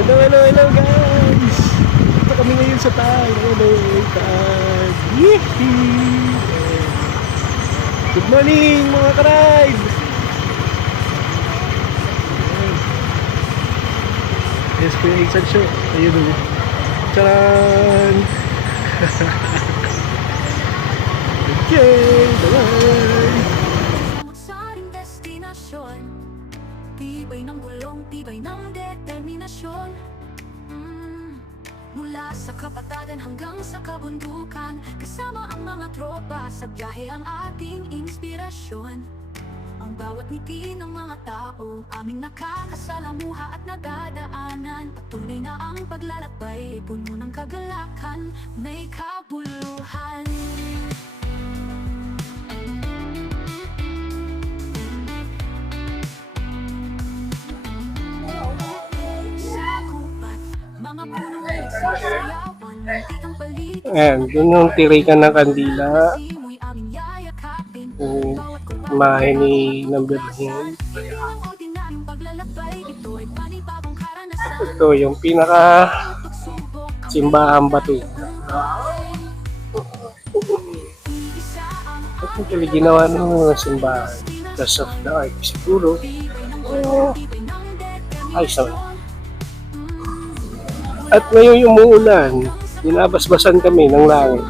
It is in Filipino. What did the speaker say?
Hello, hello, hello guys! Ito kami ngayon sa tayo. Hello, guys! Yee-hee! Good morning mga ka-ride! Yes, Kuya Iksan Show. Ayun o. Tcharan! Okay, bye-bye! Samot-saring destinasyon, tibay ng gulong, tibay ng determinasyon. Mula sa kapatagan hanggang sa kabundukan, kasama ang mga tropa, sa biyahe ang ating inspirasyon. Ang bawat ngiti ng mga tao, aming nakakasalamuha at nadadaanan. Patuloy na ang paglalakbay, puno ng kagalakan, may kabuluhan. Mga puno ay nagsasayawan, muntikang paligid. Ayan, dun yung tirikan ng kandila. Simoy aming yayakapin, Yung bawat kumpanya imahe ni ng Birhen. hindi lang ordinaryong paglalakbay, ito ay panibagong karanasan. Ito yung pinaka Pagsubok, simbahan bato. isa ang Ito yung ginawa ng simbahan. Because of the art siguro. Oh, ayos naman. At ngayon yung umuulan, binabasbasan kami ng langit.